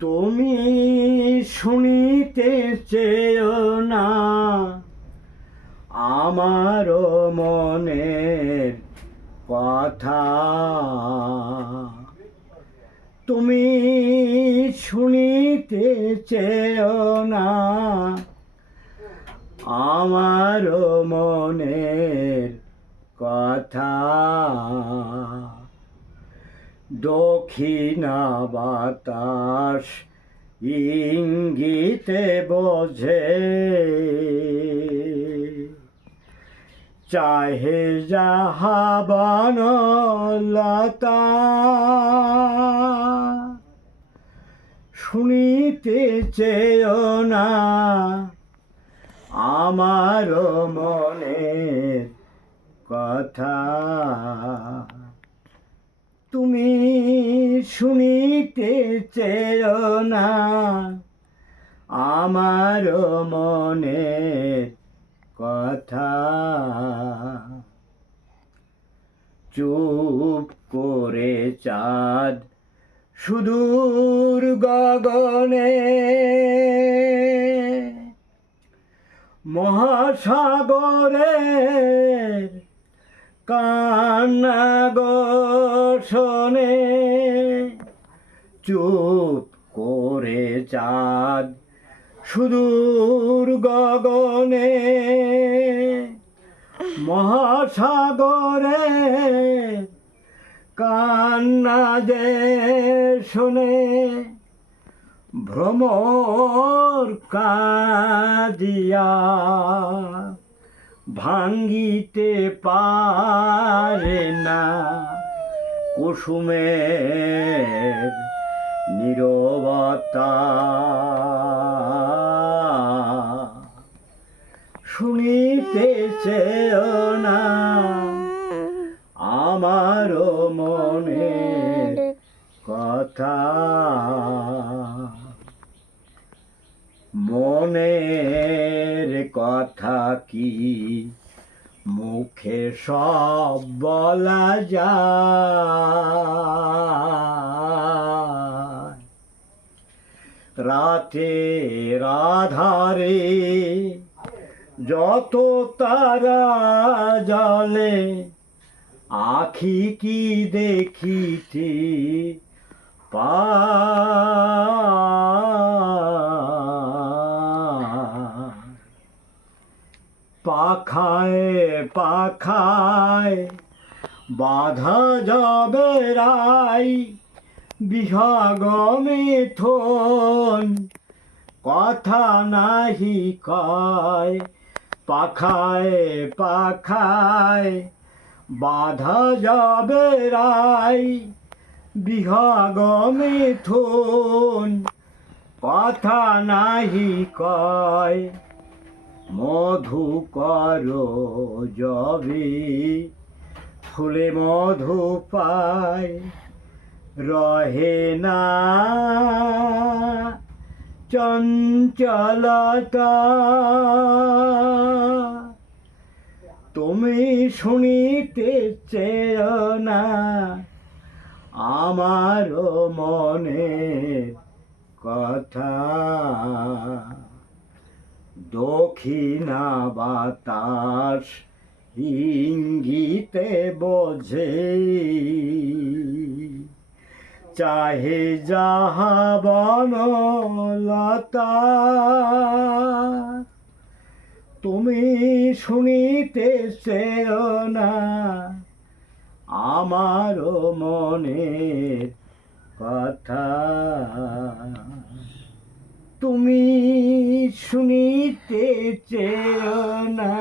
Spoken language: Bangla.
তুমি শুনিতে চেয়েও না আমারও মনের কথা। তুমি শুনিতে চেয়েও না আমারও মনের কথা। দক্ষিণা বাতাস ইঙ্গিতে বোঝে, চাহে যাহা বনলতা। শুনিতে চেয়েও না আমারও মনের কথা। তুমি শুনিতে চেয়েও না আমারও মনের কথা। চুপ করে চাঁদ সুদূর গগনে, মহাসাগরের কান্না গো শোনে। চুপ করে চাঁদ সুদূর গগনে, মহাসাগরে কান্না যে শোনে। ভ্রমর কাঁদিয়া ভাঙ্গিতে পারে না কুসুমের নীরবতা। শুনিতে চেয়েও না আমারও মনের কথা। মনের কথা কি মুখে সব বলা যায়? রাতের আধারে যত তারা জ্বলে, আখি কি দেখিতে পায়? পাখায় পাখায় বাধা যাবে রাই, বিহাগ মিথুন কথা নাহি কয়। পাখায় পাখায় বাধা যাবে রাই, বিহাগ মিথুন কথা নাহি কয়। মধু কর যবে ফুলে মধু পায়, রহে না চঞ্চলতা। তুমি শুনিতে চেয়েও না আমারও মনের কথা। দক্ষিণা বাতাস ইঙ্গিতে বোঝে, চাহে যাহা বনলতা। তুমি শুনিতে চেয়েও না আমারও মনের কথা। তুমি শুনিতে চেয়েও না